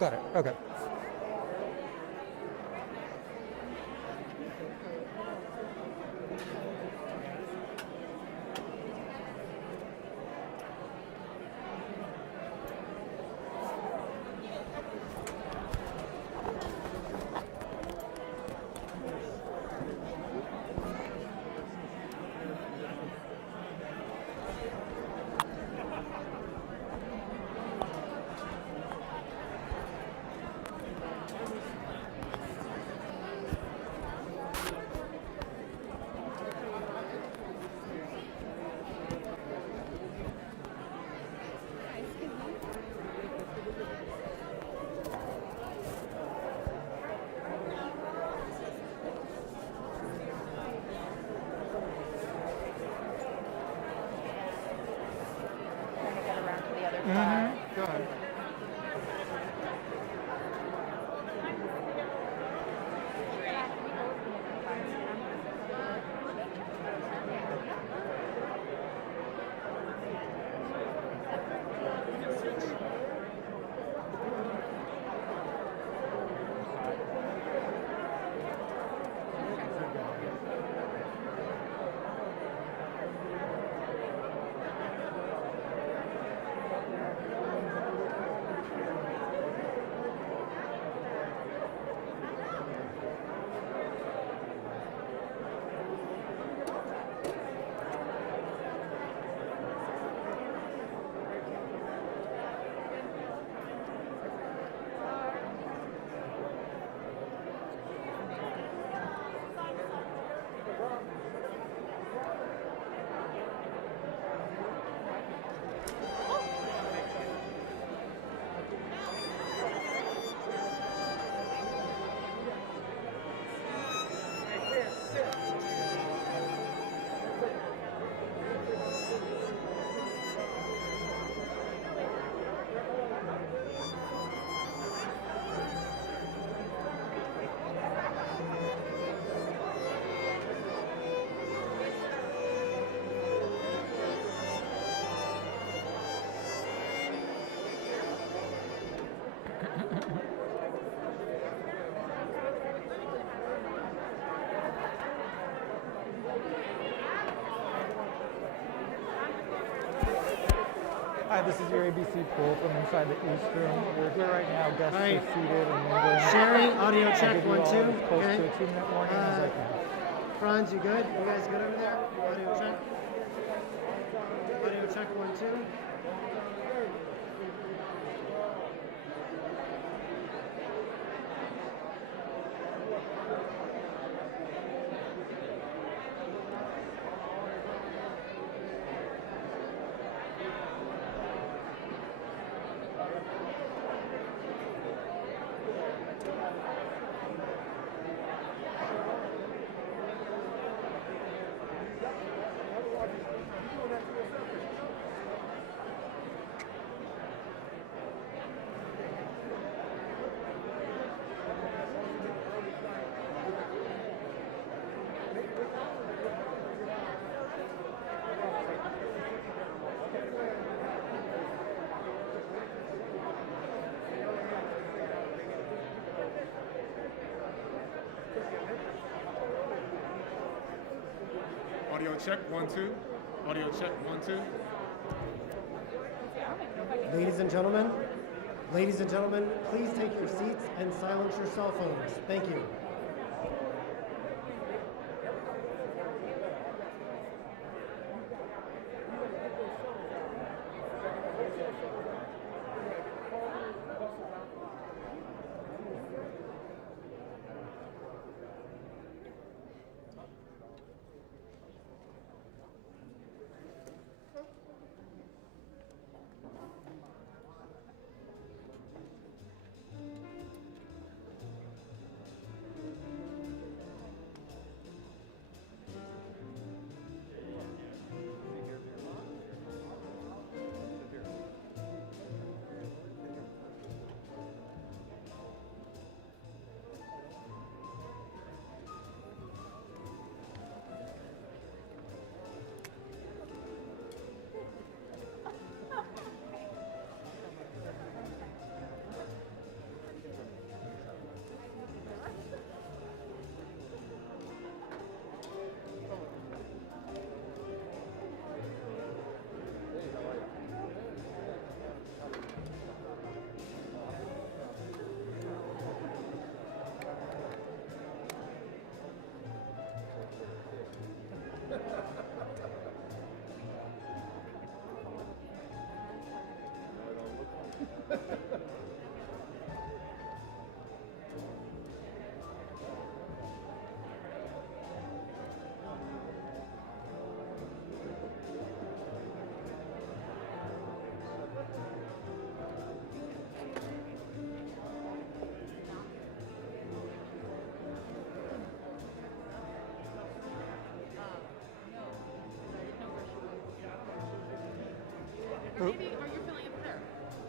Got it. Okay. Go ahead. Hi, this is your ABC pool from inside the East Room. We're here right now, guests are seated, and we're going Sherry, audio check, 1, 2. Close Okay. to a 2-minute warning as I can. Franz, you good? You guys good over there? Audio check. Audio check, 1, 2. Audio check, 1, 2. Audio check, 1, 2. Ladies and gentlemen, please take your seats and silence your cell phones. Thank you.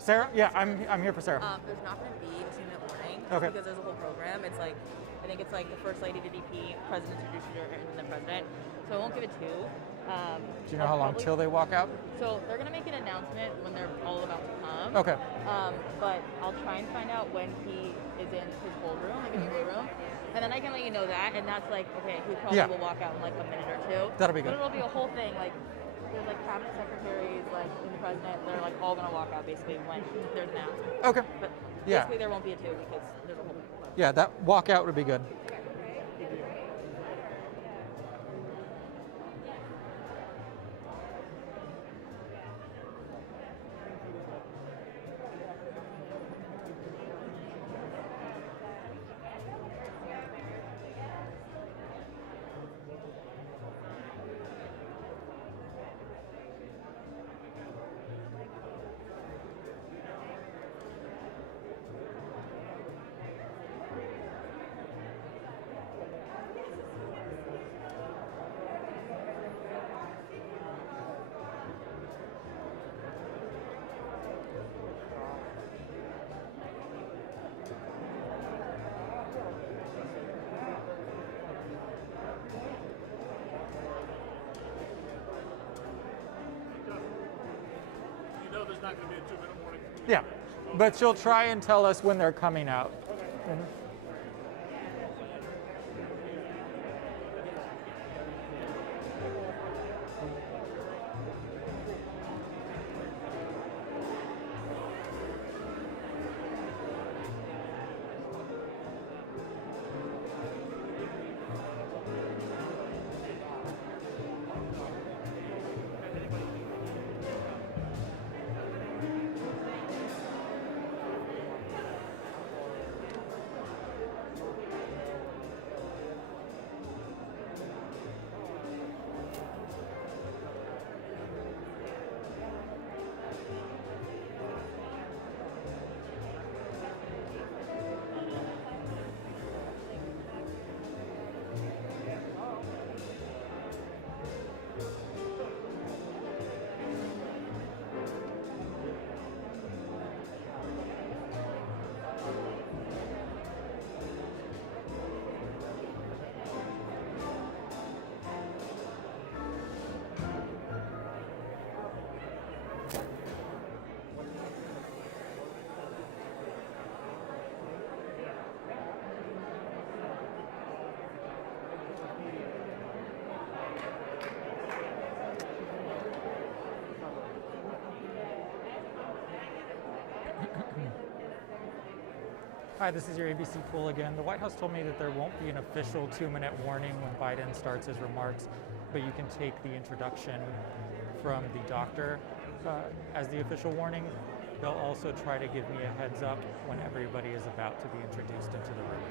Sarah? Yeah, I'm here for Sarah. There's not going to be a 2-minute warning Okay. because there's a whole program. It's like, I think it's like the first lady to VP, president to distributor, and then the president. So I won't give it 2. Do you know how long till they walk out? So they're going to make an announcement when they're all about to come. Okay. But I'll try and find out when he is in his hold room, like in the room. And then I can let you know that, and that's like, okay, he probably will walk out in like a minute or 2. That'll be good. But it'll be a whole thing, like, there's like cabinet secretaries, like, and the president, they're like all gonna walk out basically when there's an announcement. Okay. But Yeah. basically there won't be a 2 because there's a whole Yeah, that walkout would be good. There's not going to be a 2-minute warning. Yeah, but she'll try and tell us when they're coming out. Mhm. Hi, this is your ABC pool again. The White House told me that there won't be an official 2-minute warning when Biden starts his remarks, but you can take the introduction from the doctor as the official warning. They'll also try to give me a heads up when everybody is about to be introduced into the room.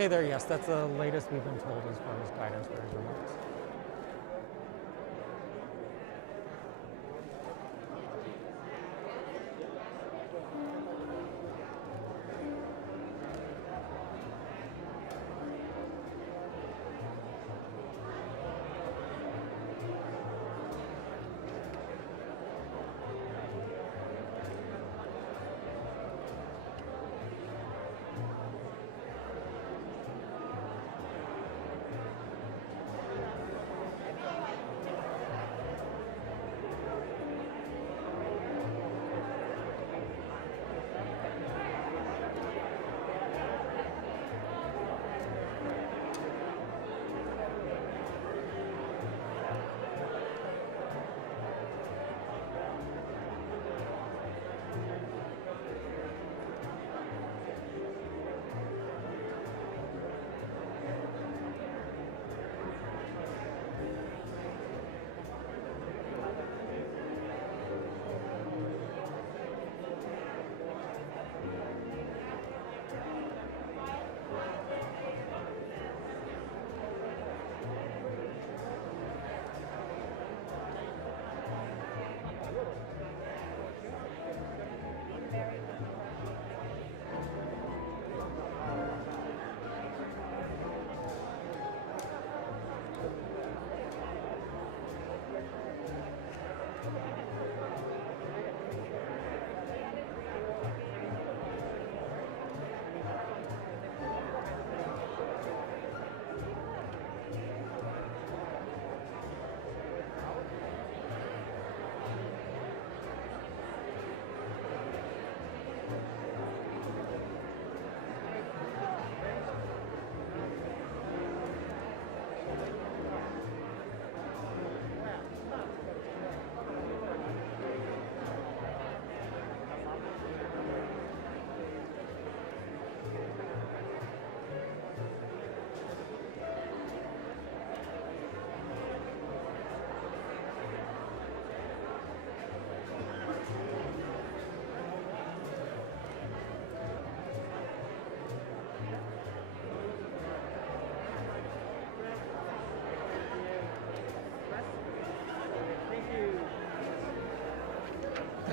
Hey there, yes, that's the latest we've been told as far as guidance for his remarks.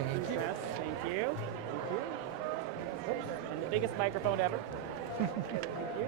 Thank you. Yes, thank you. Thank you. Oops. And the biggest microphone ever. Thank you.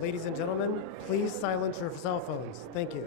Ladies and gentlemen, please silence your cell phones. Thank you.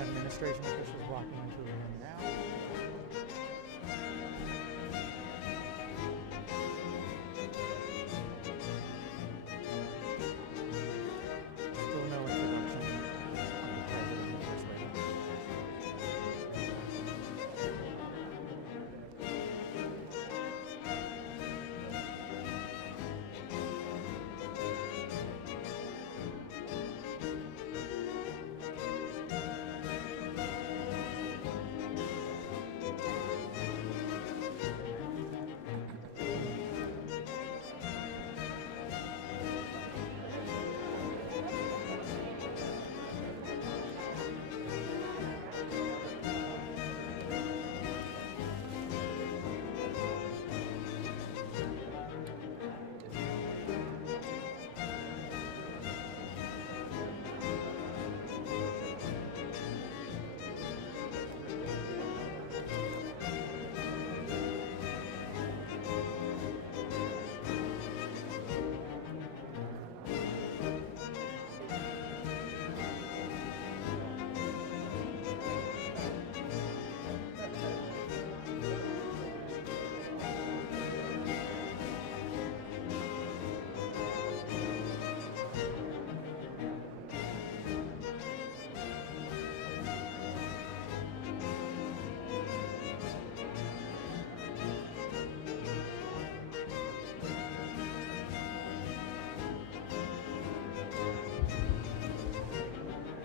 Administration officials walking into the room now. Still no introduction of the president and first lady.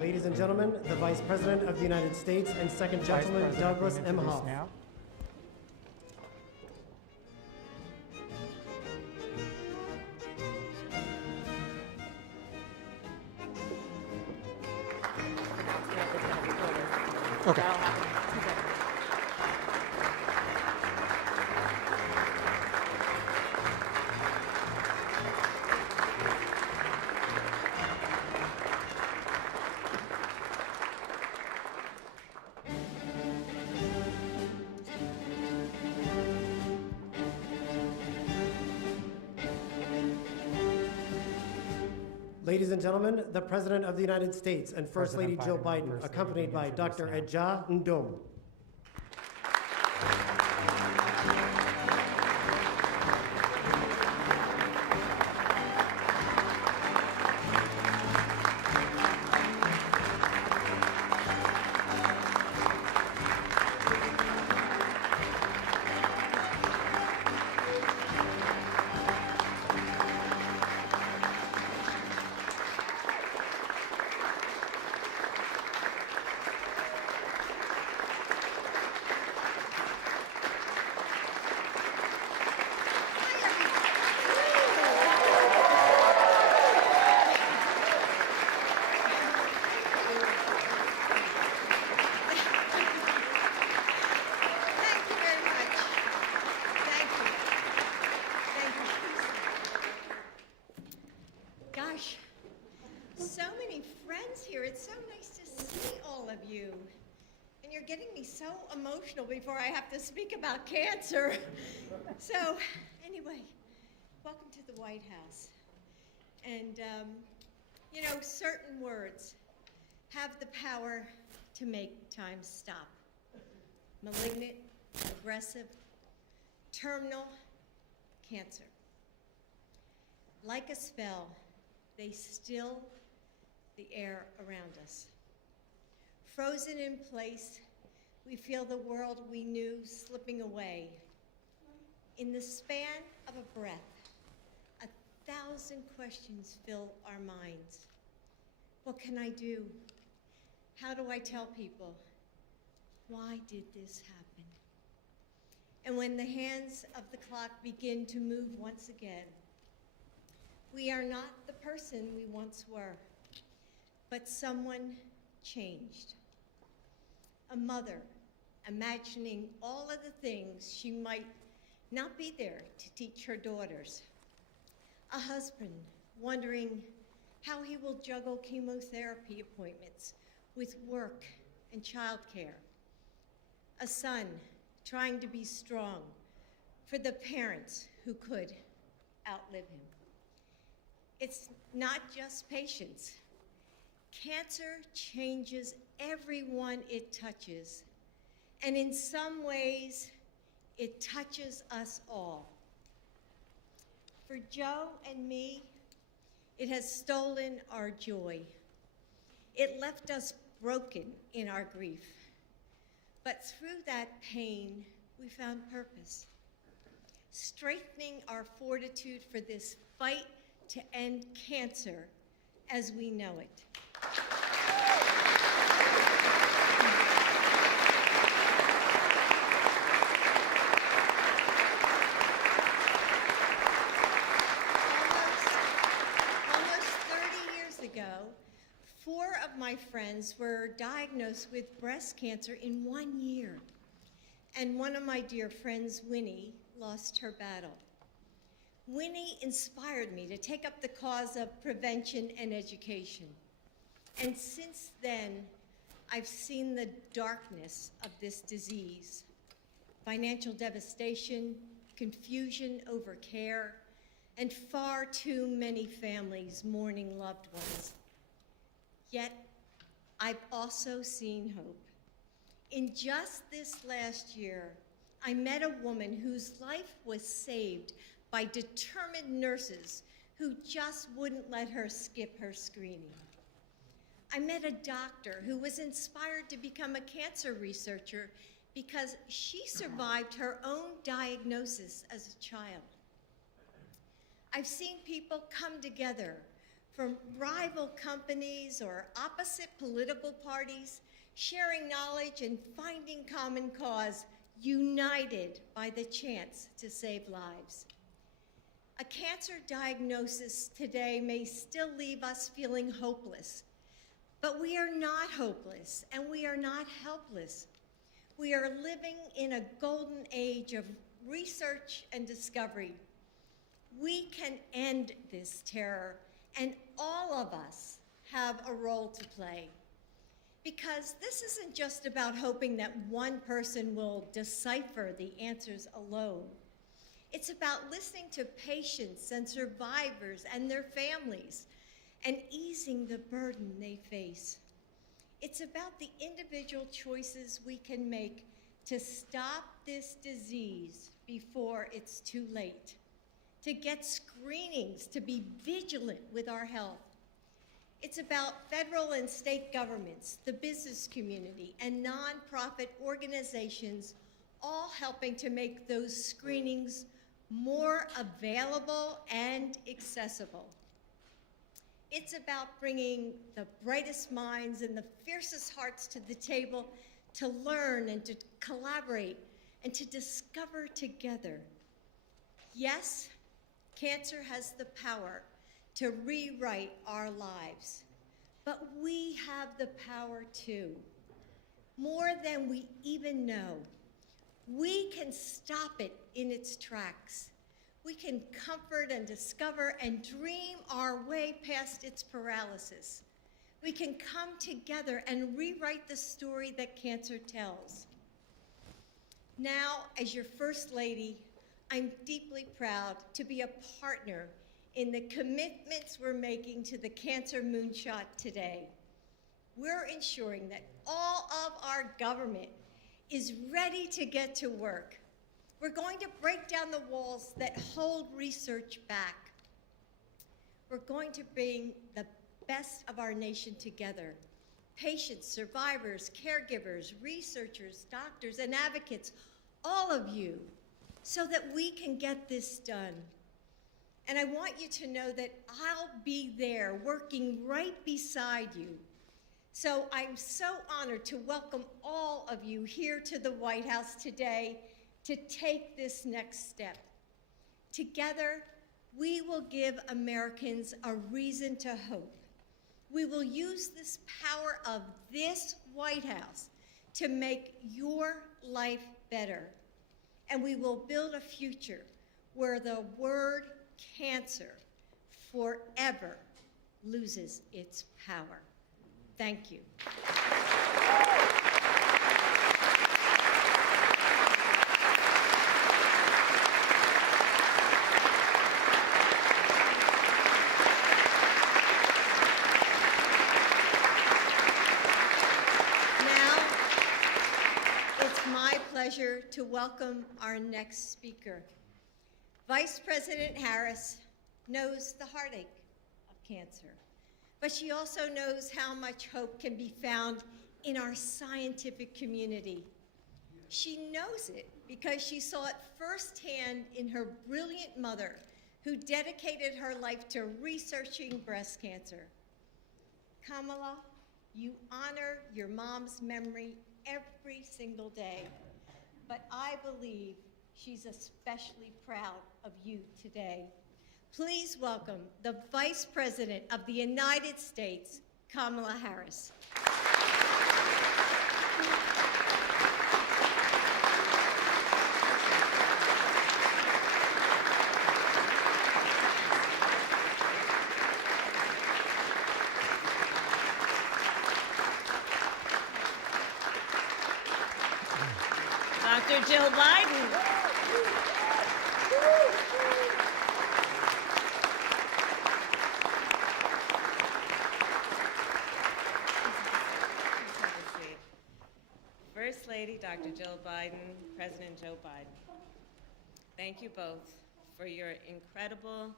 Ladies and gentlemen, the Vice President of the United States and Second Vice Gentleman President Douglas being M. introduced Hoff. now. Announcement is going to be shorter. Okay. That'll happen in 2 seconds. Ladies and gentlemen, the President of the United States and First President Lady Jill Biden and Biden, First Lady accompanied being by introduced Dr. now. Eja Ndom. Thank you very much. Thank you. Thank you. Gosh, so many friends here. It's so nice to see all of you. And you're getting me so emotional before I have to speak about cancer. So, anyway, welcome to the White House. And, you know, certain words have the power to make time stop. Malignant, aggressive, terminal, cancer. Like a spell, they still the air around us. Frozen in place, we feel the world we knew slipping away. In the span of a breath, 1,000 questions fill our minds. What can I do? How do I tell people? Why did this happen? And when the hands of the clock begin to move once again, we are not the person we once were, but someone changed. A mother imagining all of the things she might not be there to teach her daughters. A husband wondering how he will juggle chemotherapy appointments with work and childcare. A son trying to be strong for the parents who could outlive him. It's not just patients. Cancer changes everyone it touches, and in some ways, it touches us all. For Joe and me, it has stolen our joy. It left us broken in our grief. But through that pain, we found purpose, strengthening our fortitude for this fight to end cancer as we know it. Almost 30 years ago, 4 of my friends were diagnosed with breast cancer in 1 year. And one of my dear friends, Winnie, lost her battle. Winnie inspired me to take up the cause of prevention and education. And since then, I've seen the darkness of this disease. Financial devastation, confusion over care, and far too many families mourning loved ones. Yet, I've also seen hope. In just this last year, I met a woman whose life was saved by determined nurses who just wouldn't let her skip her screening. I met a doctor who was inspired to become a cancer researcher because she survived her own diagnosis as a child. I've seen people come together from rival companies or opposite political parties, sharing knowledge and finding common cause, united by the chance to save lives. A cancer diagnosis today may still leave us feeling hopeless, but we are not hopeless and we are not helpless. We are living in a golden age of research and discovery. We can end this terror, and all of us have a role to play. Because this isn't just about hoping that one person will decipher the answers alone. It's about listening to patients and survivors and their families and easing the burden they face. It's about the individual choices we can make to stop this disease before it's too late, to get screenings, to be vigilant with our health. It's about federal and state governments, the business community, and nonprofit organizations all helping to make those screenings more available and accessible. It's about bringing the brightest minds and the fiercest hearts to the table to learn and to collaborate and to discover together. Yes, cancer has the power to rewrite our lives, but we have the power too. More than we even know. We can stop it in its tracks. We can comfort and discover and dream our way past its paralysis. We can come together and rewrite the story that cancer tells. Now, as your First Lady, I'm deeply proud to be a partner in the commitments we're making to the Cancer Moonshot today. We're ensuring that all of our government is ready to get to work. We're going to break down the walls that hold research back. We're going to bring the best of our nation together. Patients, survivors, caregivers, researchers, doctors, and advocates, all of you, so that we can get this done. And I want you to know that I'll be there working right beside you. So I'm so honored to welcome all of you here to the White House today to take this next step. Together, we will give Americans a reason to hope. We will use this power of this White House to make your life better. And we will build a future where the word cancer forever loses its power. Thank you. Pleasure to welcome our next speaker. Vice President Harris knows the heartache of cancer, but she also knows how much hope can be found in our scientific community. She knows it because she saw it firsthand in her brilliant mother, who dedicated her life to researching breast cancer. Kamala, you honor your mom's memory every single day. But I believe she's especially proud of you today. Please welcome the Vice President of the United States, Kamala Harris. Dr. Jill Biden. First Lady, Dr. Jill Biden, President Joe Biden. Thank you both for your incredible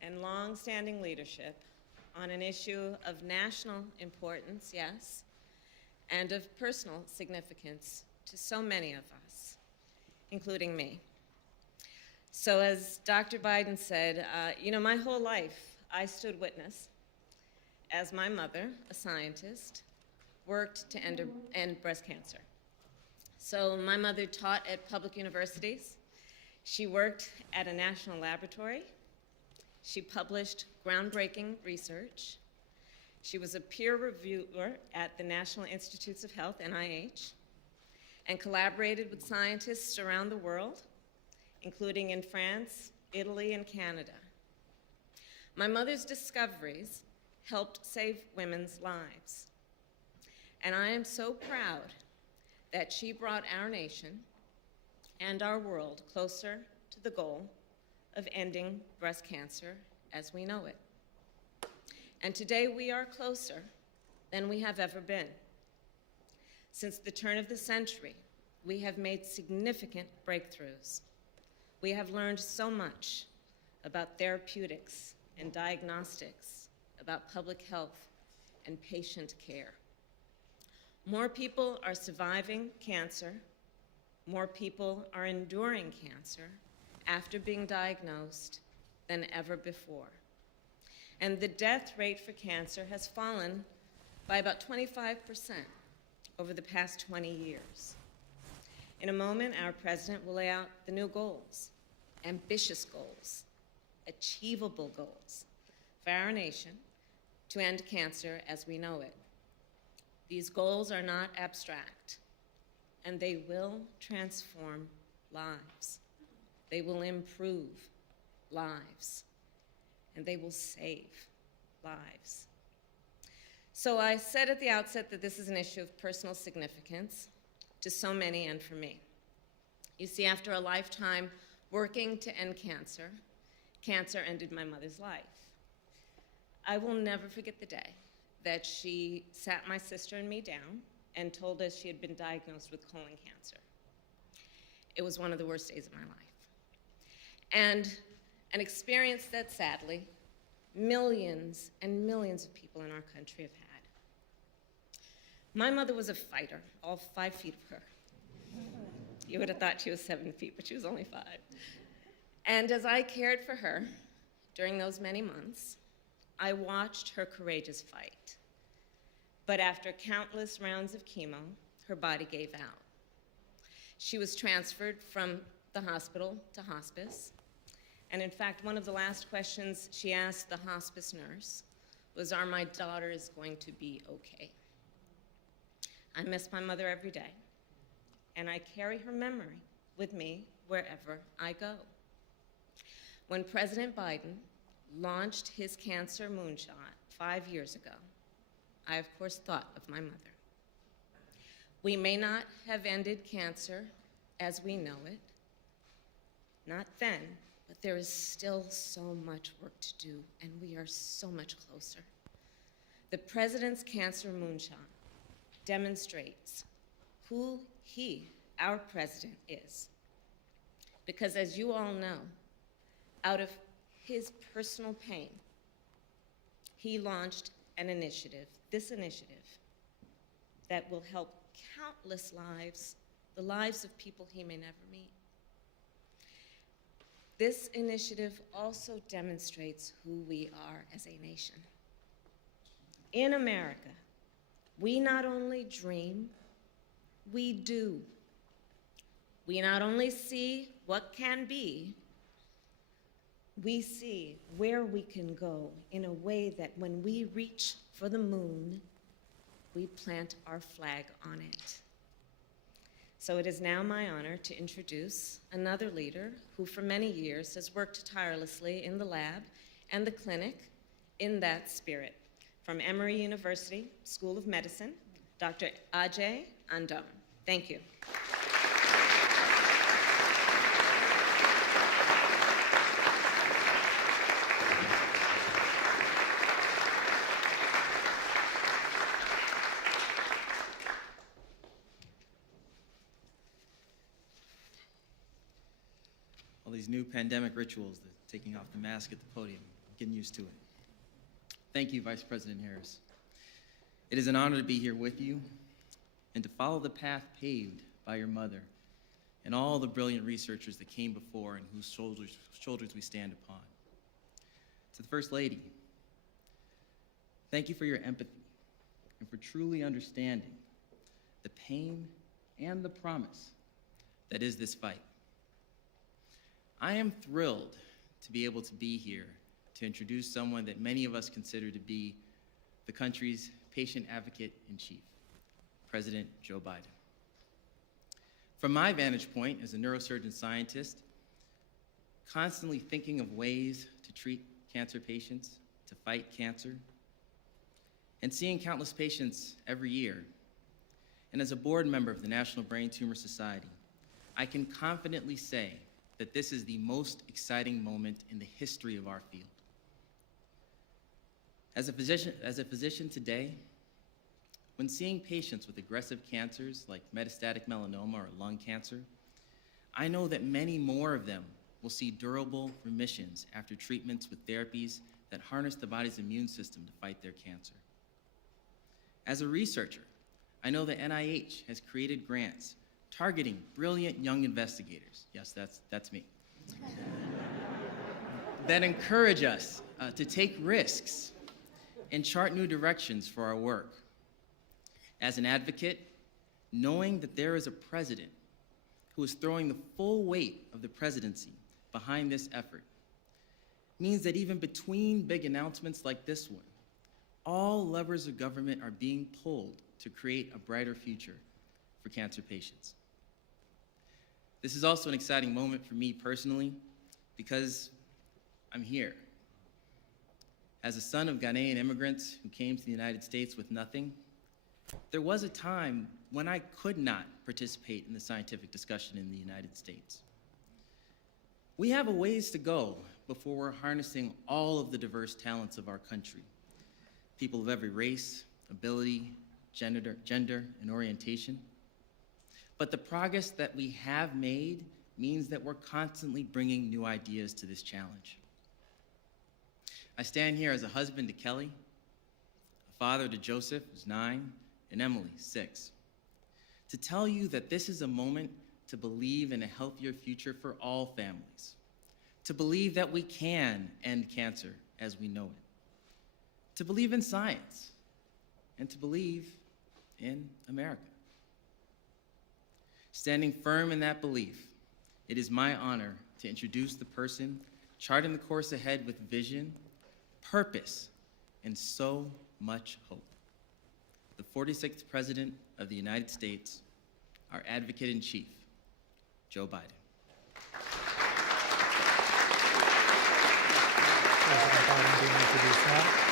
and long-standing leadership on an issue of national importance, yes, and of personal significance to so many of us, including me. So as Dr. Biden said, my whole life I stood witness as my mother, a scientist, worked to end breast cancer. So my mother taught at public universities. She worked at a national laboratory. She published groundbreaking research. She was a peer reviewer at the National Institutes of Health, NIH, and collaborated with scientists around the world, including in France, Italy, and Canada. My mother's discoveries helped save women's lives. And I am so proud that she brought our nation and our world closer to the goal of ending breast cancer as we know it. And today we are closer than we have ever been. Since the turn of the century, we have made significant breakthroughs. We have learned so much about therapeutics and diagnostics, about public health and patient care. More people are surviving cancer. More people are enduring cancer after being diagnosed than ever before. And the death rate for cancer has fallen by about 25% over the past 20 years. In a moment, our president will lay out the new goals, ambitious goals, achievable goals for our nation to end cancer as we know it. These goals are not abstract, and they will transform lives. They will improve lives, and they will save lives. So I said at the outset that this is an issue of personal significance to so many and for me. You see, after a lifetime working to end cancer, cancer ended my mother's life. I will never forget the day that she sat my sister and me down and told us she had been diagnosed with colon cancer. It was one of the worst days of my life. And an experience that sadly, millions and millions of people in our country have had. My mother was a fighter, all 5 feet of her. You would have thought she was 7 feet, but she was only 5. And as I cared for her during those many months, I watched her courageous fight. But after countless rounds of chemo, her body gave out. She was transferred from the hospital to hospice. And in fact, one of the last questions she asked the hospice nurse was, "Are my daughters going to be okay?" I miss my mother every day, and I carry her memory with me wherever I go. When President Biden launched his Cancer Moonshot 5 years ago, I of course thought of my mother. We may not have ended cancer as we know it, not then, but there is still so much work to do, and we are so much closer. The President's Cancer Moonshot demonstrates who he, our president, is. Because as you all know, out of his personal pain, he launched an initiative, this initiative, that will help countless lives, the lives of people he may never meet. This initiative also demonstrates who we are as a nation. In America, we not only dream, we do. We not only see what can be, we see where we can go in a way that when we reach for the moon, we plant our flag on it. So it is now my honor to introduce another leader who for many years has worked tirelessly in the lab and the clinic in that spirit. From Emory University School of Medicine, Dr. Ajay Andam. Thank you. All these new pandemic rituals, the taking off the mask at the podium, getting used to it. Thank you, Vice President Harris. It is an honor to be here with you and to follow the path paved by your mother and all the brilliant researchers that came before and whose shoulders we stand upon. To the First Lady, Thank you for your empathy and for truly understanding the pain and the promise that is this fight. I am thrilled to be able to be here to introduce someone that many of us consider to be the country's patient advocate in chief, President Joe Biden. From my vantage point as a neurosurgeon scientist, constantly thinking of ways to treat cancer patients, to fight cancer, and seeing countless patients every year, and as a board member of the National Brain Tumor Society, I can confidently say that this is the most exciting moment in the history of our field. As a physician today, when seeing patients with aggressive cancers like metastatic melanoma or lung cancer, I know that many more of them will see durable remissions after treatments with therapies that harness the body's immune system to fight their cancer. As a researcher, I know that NIH has created grants targeting brilliant young investigators, yes, that's me, that encourage us to take risks and chart new directions for our work. As an advocate, knowing that there is a president who is throwing the full weight of the presidency behind this effort means that even between big announcements like this one, all levers of government are being pulled to create a brighter future for cancer patients. This is also an exciting moment for me personally because I'm here. As a son of Ghanaian immigrants who came to the United States with nothing, there was a time when I could not participate in the scientific discussion in the United States. We have a ways to go before we're harnessing all of the diverse talents of our country. People of every race, ability, gender, and orientation. But the progress that we have made means that we're constantly bringing new ideas to this challenge. I stand here as a husband to Kelly, a father to Joseph, who's 9, and Emily, 6, to tell you that this is a moment to believe in a healthier future for all families, to believe that we can end cancer as we know it, to believe in science, and to believe in America. Standing firm in that belief, it is my honor to introduce the person charting the course ahead with vision, purpose, and so much hope. The 46th President of the United States, our Advocate-in-Chief, Joe Biden. President Biden being introduced now.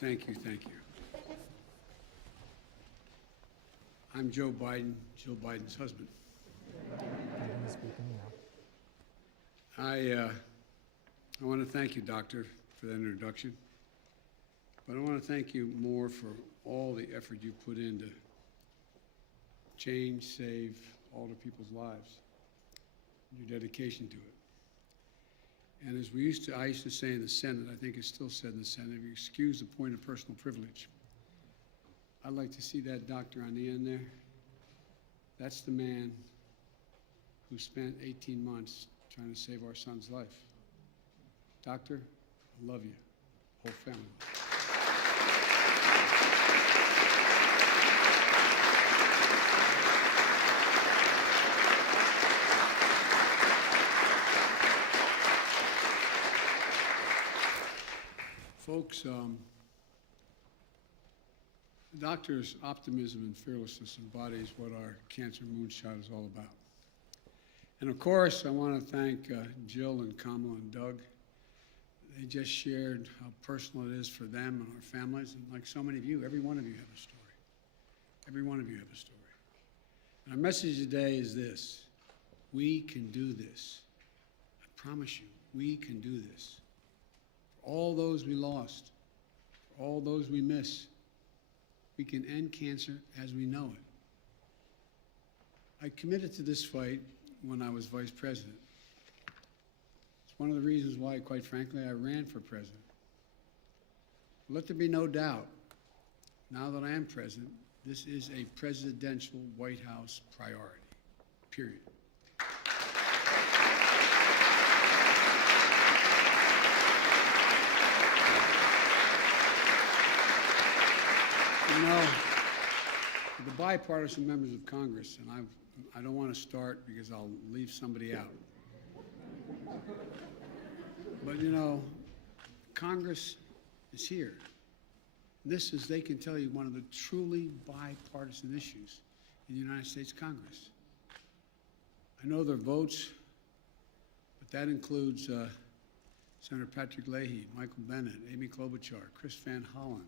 Thank you. I'm Joe Biden, Jill Biden's husband. Biden is speaking now. I want to thank you, Doctor, for that introduction. But I want to thank you more for all the effort you put in to change, save, alter people's lives, your dedication to it. And as I used to say in the Senate, I think it's still said in the Senate, if you excuse the point of personal privilege, I'd like to see that doctor on the end there. That's the man who spent 18 months trying to save our son's life. Doctor, I love you, whole family. Folks, the doctor's optimism and fearlessness embodies what our Cancer Moonshot is all about. And of course, I want to thank Jill and Kamala and Doug. They just shared how personal it is for them and our families. And like so many of you, every one of you have a story. Every one of you have a story. And our message today is this: we can do this. I promise you, we can do this. For all those we lost, for all those we miss, we can end cancer as we know it. I committed to this fight when I was vice president. It's one of the reasons why, quite frankly, I ran for president. Let there be no doubt, now that I am president, this is a presidential White House priority, period. You know, the bipartisan members of Congress, and I don't want to start because I'll leave somebody out. But you know, Congress is here. This is, they can tell you, one of the truly bipartisan issues in the United States Congress. I know their votes, but that includes Senator Patrick Leahy, Michael Bennet, Amy Klobuchar, Chris Van Hollen,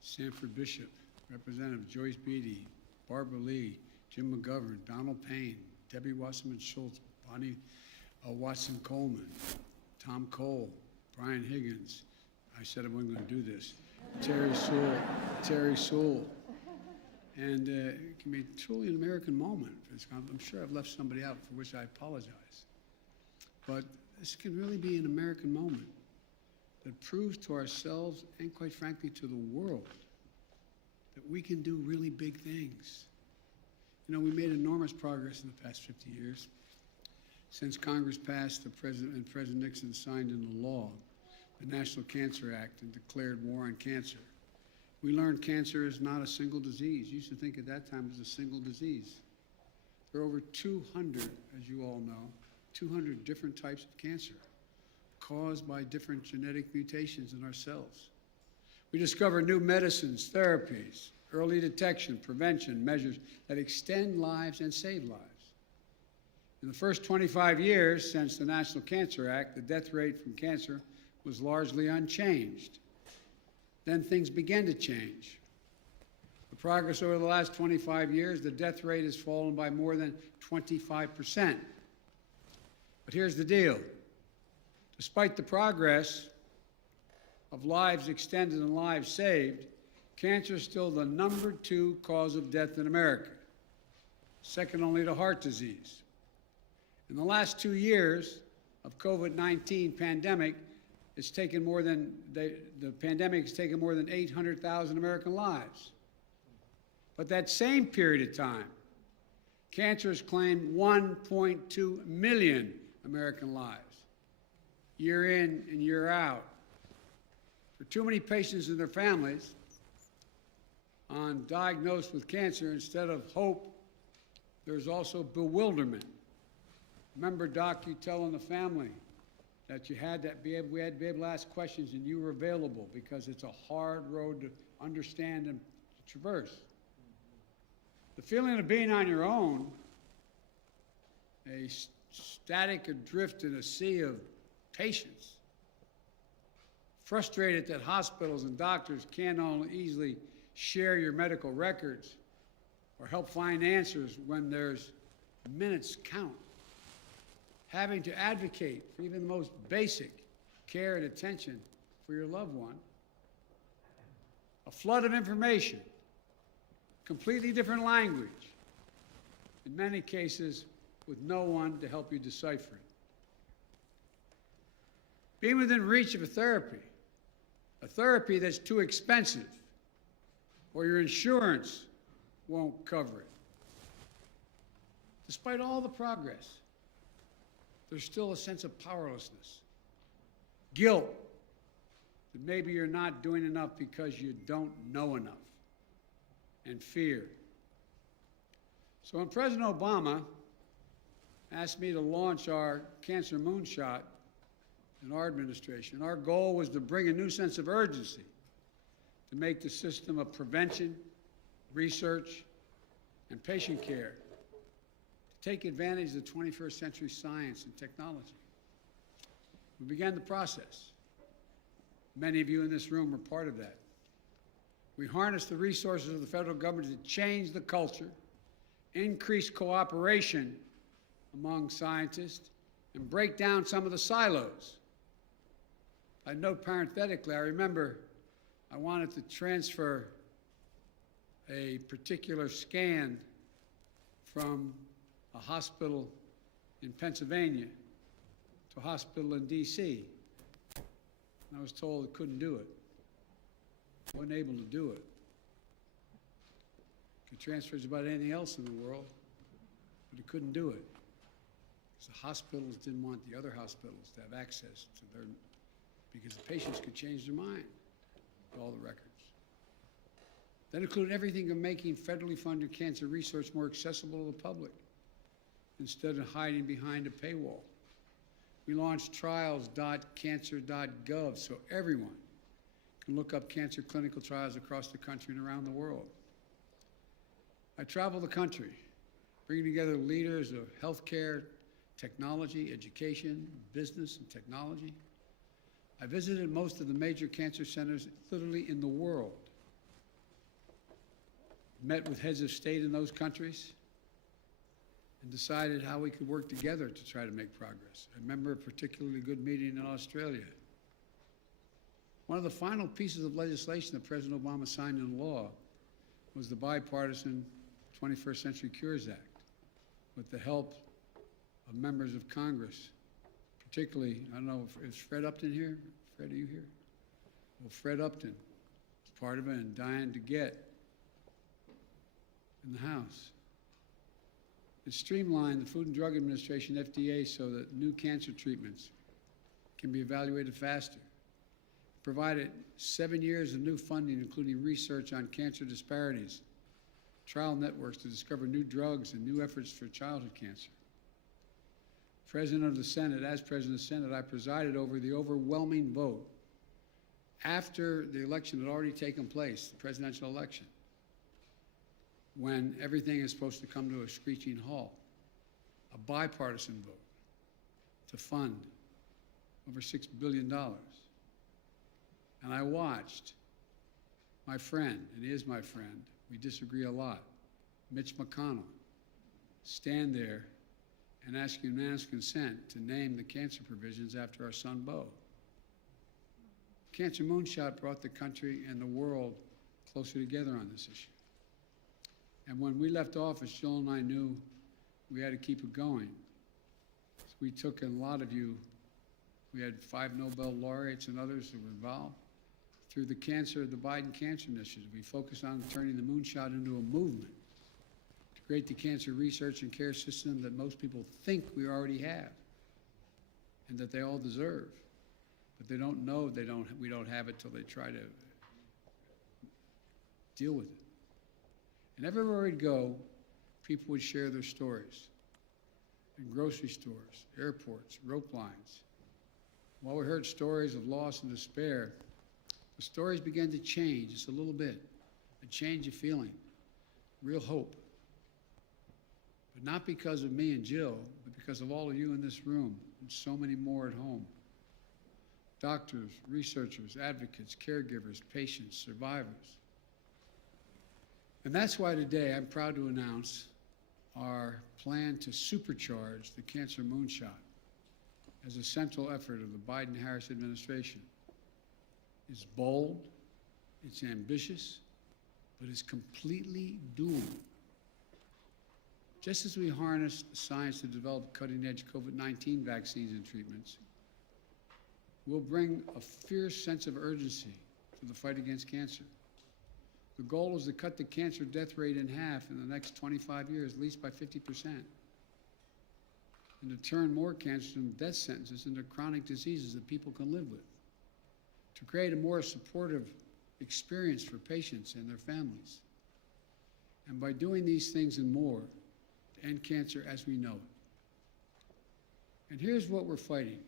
Sanford Bishop, Representative Joyce Beatty, Barbara Lee, Jim McGovern, Donald Payne, Debbie Wasserman Schultz, Bonnie Watson Coleman, Tom Cole, Brian Higgins. I said I wasn't going to do this. Terry Sewell. And it can be truly an American moment. I'm sure I've left somebody out, for which I apologize. But this can really be an American moment that proves to ourselves and, quite frankly, to the world that we can do really big things. You know, we made enormous progress in the past 50 years. Since Congress passed and President Nixon signed into law the National Cancer Act and declared war on cancer, we learned cancer is not a single disease. You used to think at that time it was a single disease. There are over 200, as you all know, 200 different types of cancer caused by different genetic mutations in our cells. We discover new medicines, therapies, early detection, prevention, measures that extend lives and save lives. In the first 25 years since the National Cancer Act, the death rate from cancer was largely unchanged. Then things began to change. The progress over the last 25 years, the death rate has fallen by more than 25%. But here's the deal. Despite the progress of lives extended and lives saved, cancer is still the #2 cause of death in America, second only to heart disease. In the last 2 years of COVID-19 pandemic, the pandemic has taken more than 800,000 American lives. But that same period of time, cancer has claimed 1.2 million American lives, year in and year out. For too many patients and their families diagnosed with cancer, instead of hope, there's also bewilderment. Remember, Doc, you telling the family that we had to be able to ask questions and you were available, because it's a hard road to understand and traverse. The feeling of being on your own, a static adrift in a sea of patients, frustrated that hospitals and doctors can't only easily share your medical records or help find answers when there's minutes count, having to advocate for even the most basic care and attention for your loved one, a flood of information, completely different language, in many cases with no one to help you decipher it. Being within reach of a therapy that's too expensive or your insurance won't cover it. Despite all the progress, there's still a sense of powerlessness, guilt that maybe you're not doing enough because you don't know enough, and fear. So when President Obama asked me to launch our Cancer Moonshot in our administration, our goal was to bring a new sense of urgency to make the system of prevention, research, and patient care to take advantage of the 21st century science and technology. We began the process. Many of you in this room were part of that. We harnessed the resources of the federal government to change the culture, increase cooperation among scientists, and break down some of the silos. I note parenthetically, I remember I wanted to transfer a particular scan from a hospital in Pennsylvania to a hospital in D.C. And I was told I couldn't do it. I wasn't able to do it. Could transfer just about anything else in the world, but it couldn't do it. Because the hospitals didn't want the other hospitals to have access to their, because the patients could change their mind with all the records. That included everything from making federally funded cancer research more accessible to the public instead of hiding behind a paywall. We launched trials.cancer.gov so everyone can look up cancer clinical trials across the country and around the world. I travel the country, bringing together leaders of healthcare, technology, education, business, and technology. I visited most of the major cancer centers literally in the world, met with heads of state in those countries, and decided how we could work together to try to make progress. I remember a particularly good meeting in Australia. One of the final pieces of legislation that President Obama signed into law was the bipartisan 21st Century Cures Act, with the help of members of Congress, particularly, I don't know, is Fred Upton here? Fred, are you here? Well, Fred Upton is part of it, and Diane DeGette in the House. It streamlined the Food and Drug Administration, FDA, so that new cancer treatments can be evaluated faster. Provided 7 years of new funding, including research on cancer disparities, trial networks to discover new drugs and new efforts for childhood cancer. President of the Senate, as President of the Senate, I presided over the overwhelming vote after the election had already taken place, the presidential election, when everything is supposed to come to a screeching halt, a bipartisan vote to fund over $6 billion. And I watched my friend, and he is my friend, we disagree a lot, Mitch McConnell, stand there and ask unanimous consent to name the cancer provisions after our son, Bo. Cancer Moonshot brought the country and the world closer together on this issue. And when we left office, Jill and I knew we had to keep it going. So we took in a lot of you, we had 5 Nobel laureates and others who were involved. Through the Biden Cancer Initiative, we focused on turning the Moonshot into a movement to create the cancer research and care system that most people think we already have and that they all deserve. But they don't know we don't have it till they try to deal with it. And everywhere we'd go, people would share their stories in grocery stores, airports, rope lines. While we heard stories of loss and despair, the stories began to change just a little bit, a change of feeling, real hope. But not because of me and Jill, but because of all of you in this room and so many more at home. Doctors, researchers, advocates, caregivers, patients, survivors. And that's why today I'm proud to announce our plan to supercharge the Cancer Moonshot as a central effort of the Biden-Harris administration. It's bold, it's ambitious, but it's completely doable. Just as we harness science to develop cutting-edge COVID-19 vaccines and treatments, we'll bring a fierce sense of urgency to the fight against cancer. The goal is to cut the cancer death rate in half in the next 25 years, at least by 50%, and to turn more cancers from death sentences into chronic diseases that people can live with, to create a more supportive experience for patients and their families. And by doing these things and more, to end cancer as we know it. And here's what we're fighting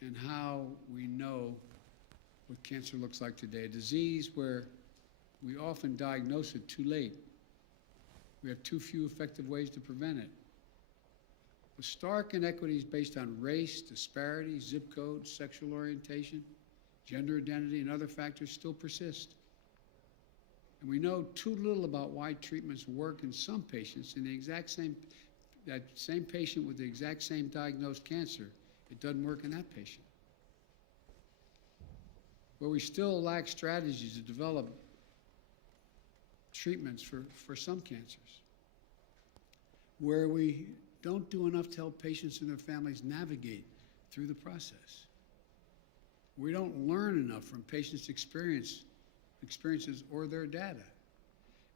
and how we know what cancer looks like today. A disease where we often diagnose it too late. We have too few effective ways to prevent it. The stark inequities based on race, disparity, zip code, sexual orientation, gender identity, and other factors still persist. And we know too little about why treatments work in some patients in the exact same, that same patient with the exact same diagnosed cancer, it doesn't work in that patient. where we still lack strategies to develop treatments for some cancers, where we don't do enough to help patients and their families navigate through the process. We don't learn enough from patients' experiences or their data.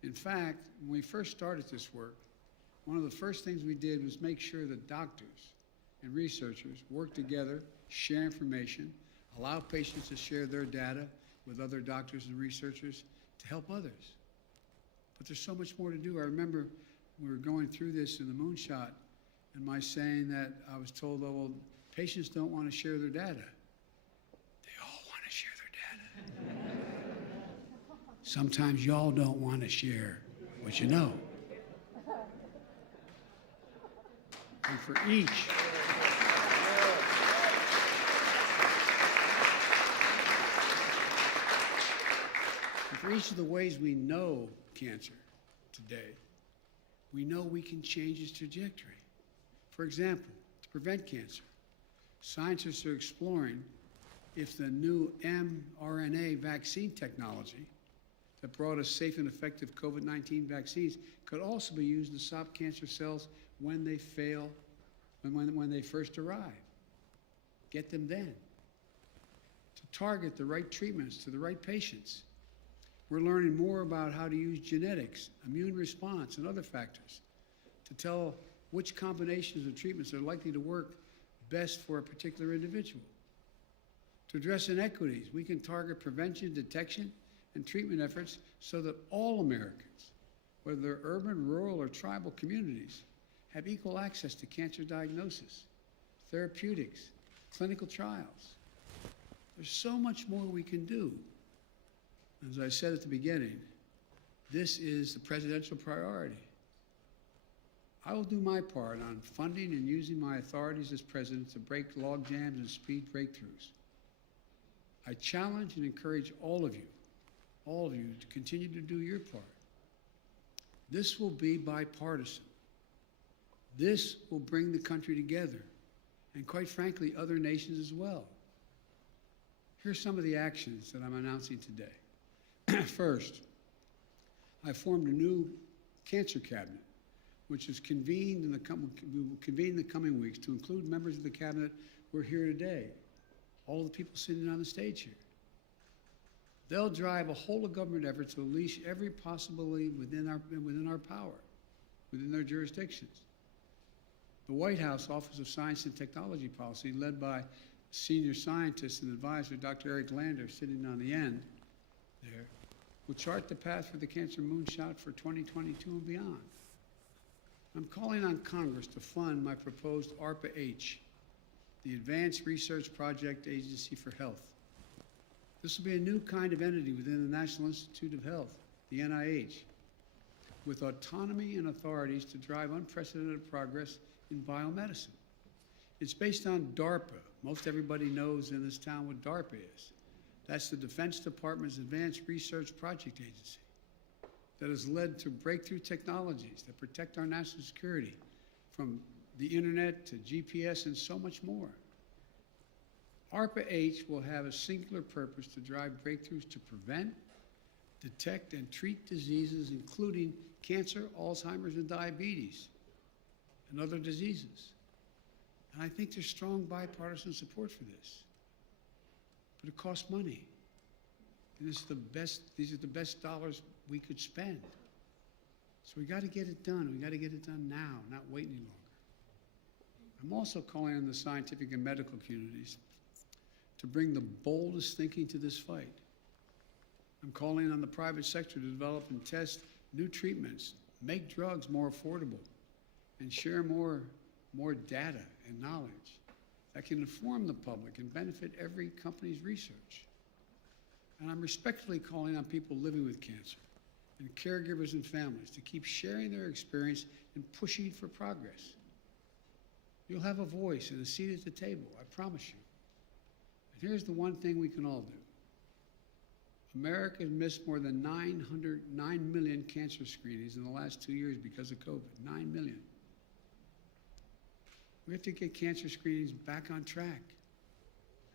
In fact, when we first started this work, one of the first things we did was make sure that doctors and researchers work together, share information, allow patients to share their data with other doctors and researchers to help others. But there's so much more to do. I remember we were going through this in the Moonshot, and my saying that I was told, oh, well, patients don't want to share their data. They all want to share their data. Sometimes y'all don't want to share what you know. And for each, of the ways we know cancer today, we know we can change its trajectory. For example, to prevent cancer, scientists are exploring if the new mRNA vaccine technology that brought us safe and effective COVID-19 vaccines could also be used to stop cancer cells when they fail, when they first arrive. Get them then. To target the right treatments to the right patients. We're learning more about how to use genetics, immune response, and other factors to tell which combinations of treatments are likely to work best for a particular individual. To address inequities, we can target prevention, detection, and treatment efforts so that all Americans, whether they're urban, rural, or tribal communities, have equal access to cancer diagnosis, therapeutics, clinical trials. There's so much more we can do. As I said at the beginning, this is the presidential priority. I will do my part on funding and using my authorities as president to break log jams and speed breakthroughs. I challenge and encourage all of you to continue to do your part. This will be bipartisan. This will bring the country together, and quite frankly, other nations as well. Here's some of the actions that I'm announcing today. First, I formed a new cancer cabinet, which is convened will convene in the coming weeks to include members of the cabinet who are here today, all the people sitting on the stage here. They'll drive a whole of government effort to unleash every possibility within our power, within their jurisdictions. The White House Office of Science and Technology Policy, led by senior scientist and advisor Dr. Eric Lander, sitting on the end there, will chart the path for the Cancer Moonshot for 2022 and beyond. I'm calling on Congress to fund my proposed ARPA-H, the Advanced Research Project Agency for Health. This will be a new kind of entity within the National Institute of Health, the NIH, with autonomy and authorities to drive unprecedented progress in biomedicine. It's based on DARPA. Most everybody knows in this town what DARPA is. That's the Defense Department's Advanced Research Project Agency that has led to breakthrough technologies that protect our national security, from the internet to GPS and so much more. ARPA-H will have a singular purpose to drive breakthroughs to prevent, detect, and treat diseases including cancer, Alzheimer's, and diabetes, and other diseases. And I think there's strong bipartisan support for this. But it costs money. And these are the best dollars we could spend. So we got to get it done. We got to get it done now, not wait any longer. I'm also calling on the scientific and medical communities to bring the boldest thinking to this fight. I'm calling on the private sector to develop and test new treatments, make drugs more affordable, and share more data and knowledge that can inform the public and benefit every company's research. And I'm respectfully calling on people living with cancer and caregivers and families to keep sharing their experience and pushing for progress. You'll have a voice and a seat at the table, I promise you. And here's the one thing we can all do. America has missed more than 9 million cancer screenings in the last 2 years because of COVID, 9 million. We have to get cancer screenings back on track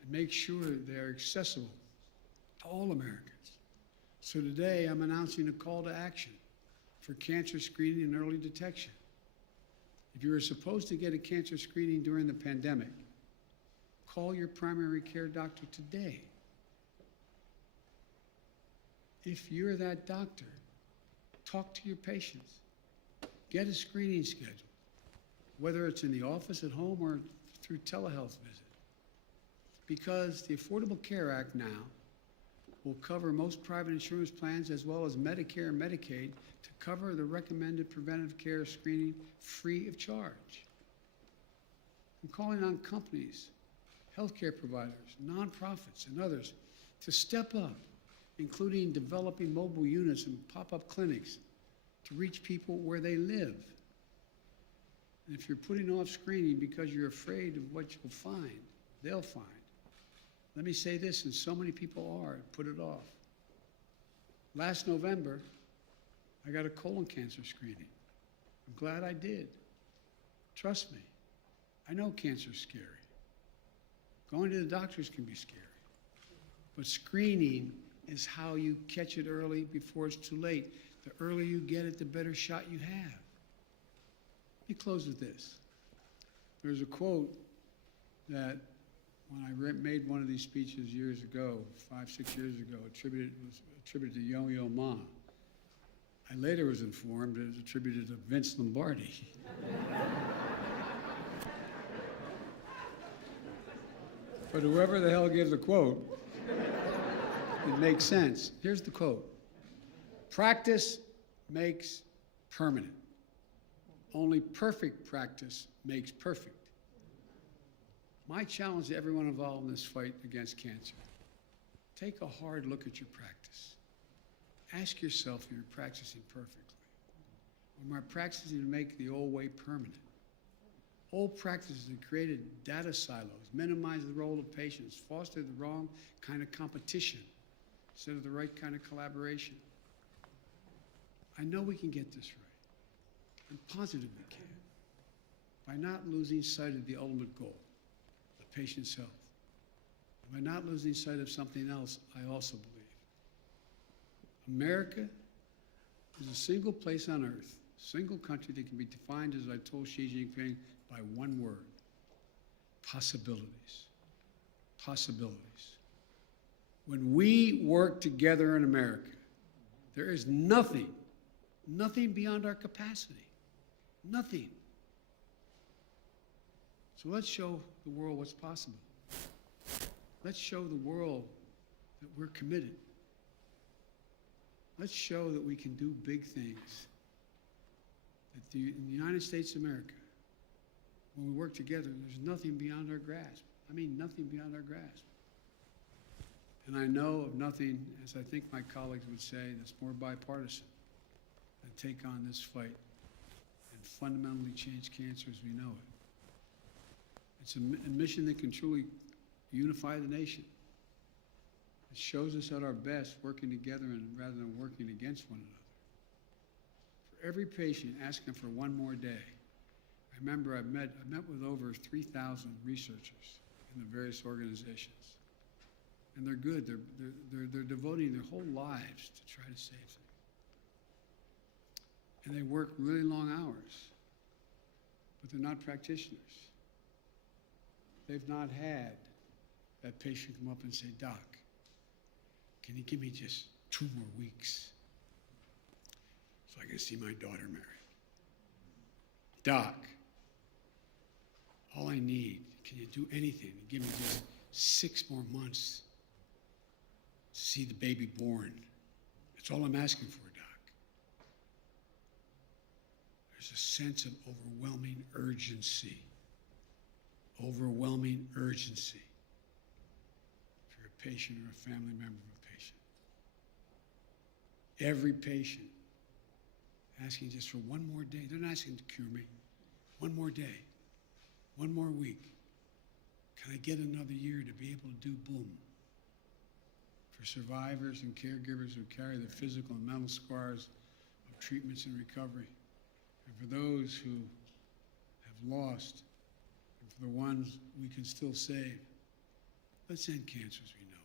and make sure they're accessible to all Americans. So today, I'm announcing a call to action for cancer screening and early detection. If you were supposed to get a cancer screening during the pandemic, call your primary care doctor today. If you're that doctor, talk to your patients. Get a screening schedule, whether it's in the office, at home, or through telehealth visit. Because the Affordable Care Act now will cover most private insurance plans as well as Medicare and Medicaid to cover the recommended preventive care screening free of charge. I'm calling on companies, healthcare providers, nonprofits, and others to step up, including developing mobile units and pop-up clinics to reach people where they live. And if you're putting off screening because you're afraid of what you'll find, they'll find. Let me say this, and so many people are, put it off. Last November, I got a colon cancer screening. I'm glad I did. Trust me, I know cancer's scary. Going to the doctors can be scary. But screening is how you catch it early before it's too late. The earlier you get it, the better shot you have. Let me close with this. There's a quote that when I made one of these speeches years ago, 5, 6 years ago, was attributed to Yo-Yo Ma. I later was informed it was attributed to Vince Lombardi. But whoever the hell gives the quote, it makes sense. Here's the quote. Practice makes permanent. Only perfect practice makes perfect. My challenge to everyone involved in this fight against cancer, take a hard look at your practice. Ask yourself if you're practicing perfectly. Or am I practicing to make the old way permanent? Old practices that created data silos, minimize the role of patients, foster the wrong kind of competition instead of the right kind of collaboration. I know we can get this right. I'm positive we can. By not losing sight of the ultimate goal, the patient's health. By not losing sight of something else, I also believe. America is a single place on earth, single country that can be defined, as I told Xi Jinping, by one word: possibilities. Possibilities. When we work together in America, there is nothing beyond our capacity. Nothing. So let's show the world what's possible. Let's show the world that we're committed. Let's show that we can do big things. That in the United States of America, when we work together, there's nothing beyond our grasp. I mean, nothing beyond our grasp. And I know of nothing, as I think my colleagues would say, that's more bipartisan than take on this fight and fundamentally change cancer as we know it. It's a mission that can truly unify the nation. It shows us at our best working together and rather than working against one another. For every patient asking for one more day, I remember I met with over 3,000 researchers in the various organizations. And they're good. They're devoting their whole lives to try to save things. And they work really long hours, but they're not practitioners. They've not had that patient come up and say, "Doc, can you give me just 2 more weeks so I can see my daughter married? Doc, all I need, can you do anything to give me just 6 more months to see the baby born? That's all I'm asking for, Doc." There's a sense of overwhelming urgency. Overwhelming urgency. If you're a patient or a family member of a patient. Every patient asking just for one more day. They're not asking to cure me. One more day. One more week. Can I get another year to be able to do boom? For survivors and caregivers who carry the physical and mental scars of treatments and recovery. And for those who have lost, and for the ones we can still save, let's end cancer as we know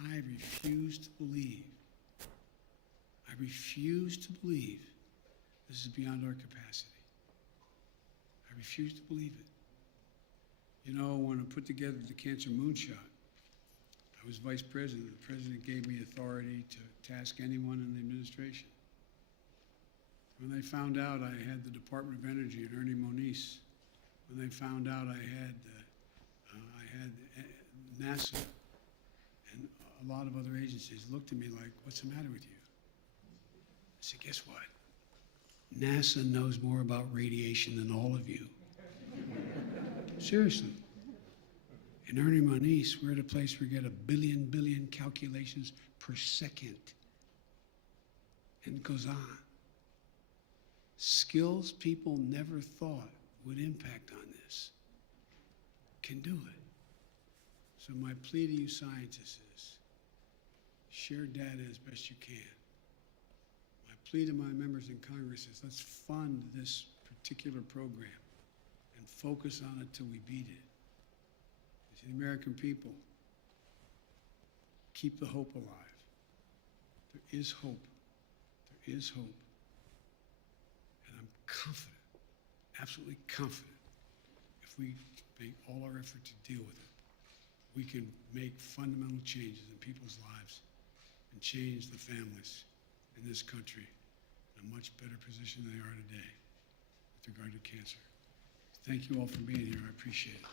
I refuse to believe this is beyond our capacity. I refuse to believe it. You know, when I put together the Cancer Moonshot, I was vice president. The president gave me authority to task anyone in the administration. When they found out I had the Department of Energy and Ernie Moniz, when they found out I had NASA and a lot of other agencies, looked at me like, what's the matter with you? I said, guess what? NASA knows more about radiation than all of you. Seriously. In Ernie Moniz, we're at a place where we get 1 billion calculations per second. And it goes on. Skills people never thought would impact on this can do it. So my plea to you scientists is share data as best you can. My plea to my members in Congress is let's fund this particular program and focus on it till we beat it. To the American people, keep the hope alive. There is hope. There is hope. And I'm confident, absolutely confident, if we make all our effort to deal with it, we can make fundamental changes in people's lives and change the families in this country in a much better position than they are today with regard to cancer. Thank you all for being here. I appreciate it.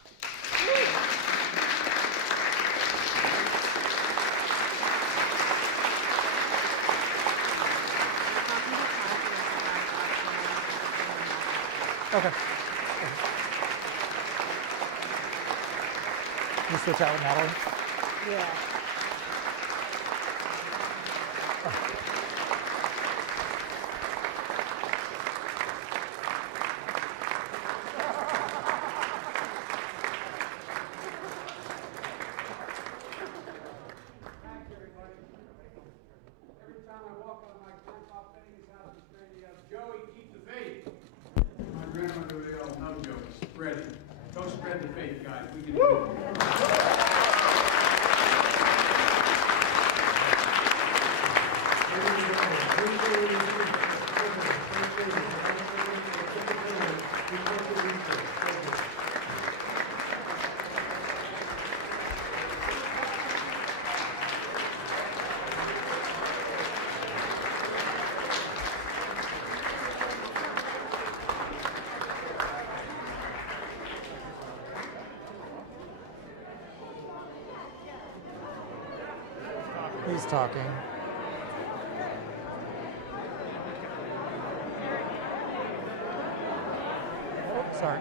Okay. You switch out with Natalie? Yeah. Every time I walk out of my grandpa Benny's house, he's ready to yell, Joey, keep the faith. My grandmother would yell, no, Joey, spread it. Go spread the faith, guys. We can do it. He's talking. Oh, sorry.